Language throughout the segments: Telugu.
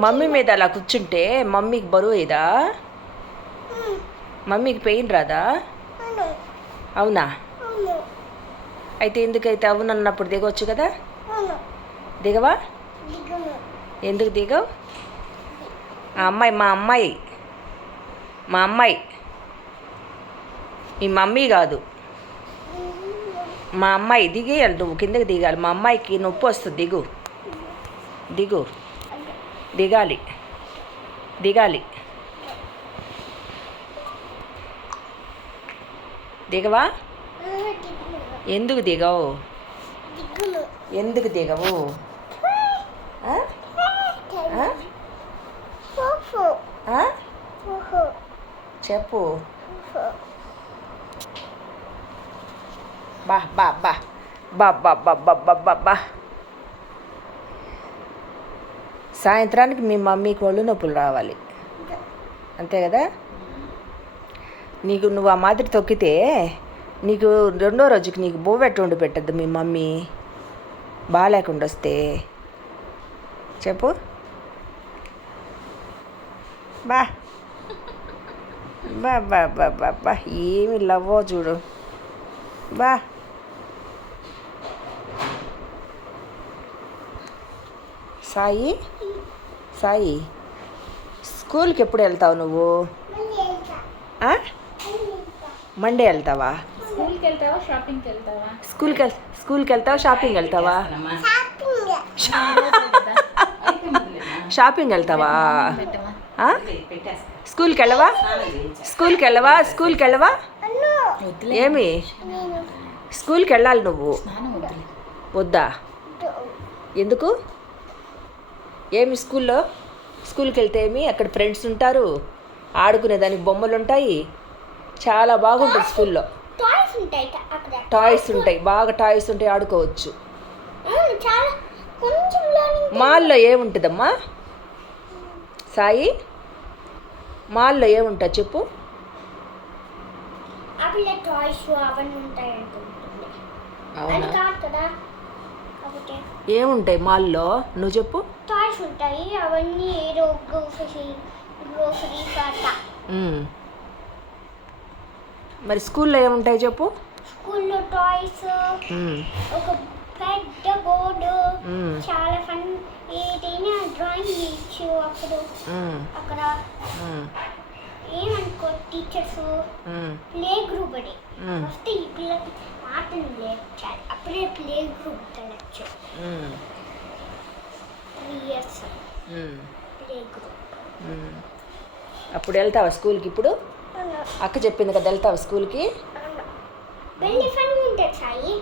మమ్మీ మీద అలా కూర్చుంటే మమ్మీకి బరువు ఇదా మమ్మీకి పెయిన్ రాదా? అవును. అవునా? అవును. అయితే ఎందుకైతే అవునన్నప్పుడు దిగవచ్చు కదా? అవును. దిగవా? ఎందుకు దిగవు? ఆ అమ్మాయి మా అమ్మాయి. మా అమ్మాయి. మీ మమ్మీ కాదు. మా అమ్మాయి దిగేయాలి నువ్వు కిందకి దిగాలి. మా అమ్మాయికి నొప్పి వస్తుంది దిగు. దిగు. దిగాలి. దిగాలి. దిగవా? ఎందుకు దిగవు? ఎందుకు దిగవు? చెప్పు. ఫోఫో బా బా బా. బా బా బా బా బా బా బా సాయంత్రానికి మీ మమ్మీకి ఒళ్ళు నొప్పులు రావాలి. అంతే కదా? నీకు నువ్వు ఆ మాదిరి తొక్కితే నీకు రెండో రోజుకి నీకు బోవెట్టు ఉండి పెట్టద్దు మీ మమ్మీ. బాగాలేకుండా వస్తే చెప్పు. బా. బా బా బా బా బా. ఏమి లవ్వో చూడు. బా. సాయి సాయి స్కూల్కి ఎప్పుడు వెళ్తావు నువ్వు? మండే వెళ్తావా? స్కూల్కి వెళ్తావా షాపింగ్కి వెళ్తావా స్కూల్కి వెళ్ స్కూల్కి వెళ్తావా షాపింగ్ వెళ్తావా షాపింగ్ షాపింగ్ వెళ్తావా? స్కూల్కి వెళ్ళవా స్కూల్కి వెళ్ళవా స్కూల్కి వెళ్ళవా ఏమి స్కూల్కి వెళ్ళాలి నువ్వు వద్దా? ఎందుకు? ఏమి స్కూల్లో? స్కూల్కి వెళ్తే ఏమి అక్కడ ఫ్రెండ్స్ ఉంటారు ఆడుకునే దానికి బొమ్మలు ఉంటాయి చాలా బాగుంటుంది స్కూల్లో. టాయ్స్ ఉంటాయి బాగా టాయ్స్ ఉంటాయి ఆడుకోవచ్చు. మాల్లో ఏముంటుందమ్మా? సాయి మాల్లో ఏముంటుంది చెప్పు? అవునా? ఏముంటాయి మాల్లో నువ్వు చెప్పు టాయ్స్ ఉంటాయి అవన్నీ ఏదో గ్రోసరీ గ్రోసరీస్ అట్లా. మరి స్కూల్లో ఏముంటాయి చెప్పు స్కూల్లో టాయ్స్. ఒక పెద్ద బోర్డు. చాలా ఫన్ ఏదైనా డ్రాయింగ్ చేయొచ్చు. అక్కడ ఉమ్. ఏమనుకో టీచర్స్. ప్లే గ్రూప్ అని. ఫస్ట్ ఈ పిల్లకి ఆటలు నేర్చాలి. అప్పుడే ప్లే గ్రూప్ వెళ్ళచ్చు ఉమ్. త్రీ ఇయర్స్ ఉమ్. Play group. ఉమ్. అప్పుడు వెళ్తావా స్కూల్కి ఇప్పుడు? అక్క చెప్పింది కదా వెళ్తావా స్కూల్కి? ఫన్ ఉంటుంది సాయి.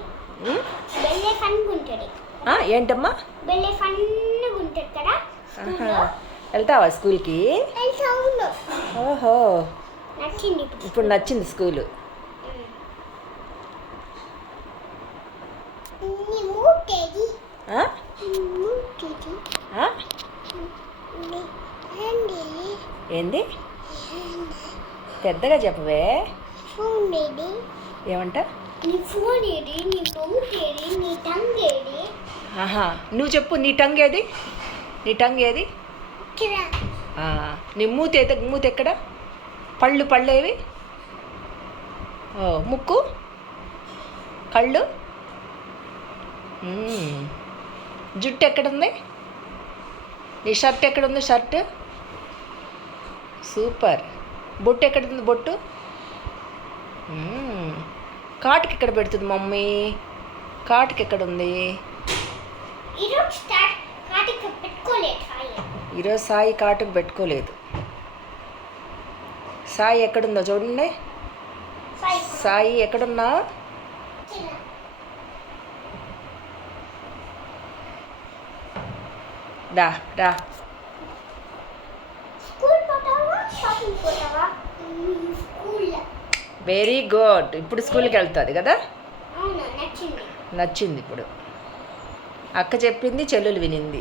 ఫన్ ఉంటుంది ఏంటమ్మా? ఫన్ ఉంటుంది కదా. వెళ్తావా స్కూల్కి? ఓహో. నచ్చింది ఇప్పుడు నచ్చింది స్కూలు నీ మూటేది ఆ? మూటేది ఆ? నీ హ్యాండీ ఏంది? పెద్దగా చెప్పవే. ఫోన్ ఏది ఏమంట? నీ ఫోన్ ఏది నీ ఏది నీ టంగ్ ఏది ఆహా నువ్వు చెప్పు నీ టంగ్ ఏది? నీ టంగ్ ఏది? నీ మూతి అయితే మూతి ఎక్కడ? పళ్ళు పళ్ళు ఏవి? ఓ ముక్కు? కళ్ళు? జుట్టు ఎక్కడుంది? నీ షర్ట్ ఎక్కడుంది? షర్ట్? సూపర్. బొట్టు ఎక్కడుంది? బొట్టు. కాటుకి ఎక్కడ పెడుతుంది మమ్మీ? కాటుకి ఎక్కడుంది? ఈరోజు సాయి. ఈరోజు సాయి కాటుకు పెట్టుకోలేదు. సాయి ఎక్కడుందో చూడండి. సాయి సాయి ఎక్కడున్నా? దా రా వెరీ గుడ్ ఇప్పుడు స్కూల్కి వెళ్తుంది కదా? నచ్చింది ఇప్పుడు. అక్క చెప్పింది చెల్లెలు వినింది.